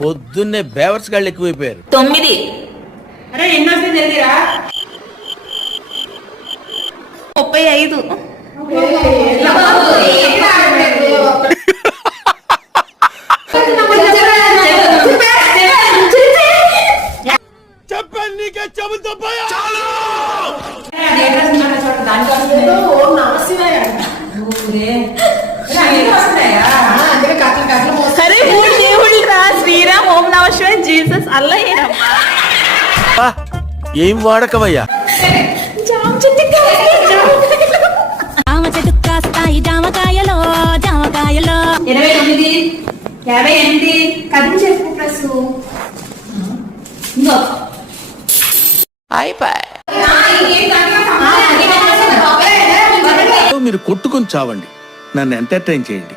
పొద్దున్నే బేవర్స్ గాళ్ళు ఎక్కువైపోయారు. 9. అరే ఎన్నో తెలియరా? 35. చెప్పండి నీకే చెబుతా పోయా. అరే 3 దేవుళ్ళు రా, శ్రీరామ్, ఓం నమ శివాయ, జీసస్, అల్లయ్యమ్మా. ఏం వాడకవయ్యా? జామ చెట్టు కాస్తాయి జామకాయలో, జామకాయలో. 29, 58 కదిలించేసుకో ప్లస్ ఇంకో మీరు కొట్టుకుని చావండి, నన్ను ఎంటర్టైన్ చేయండి.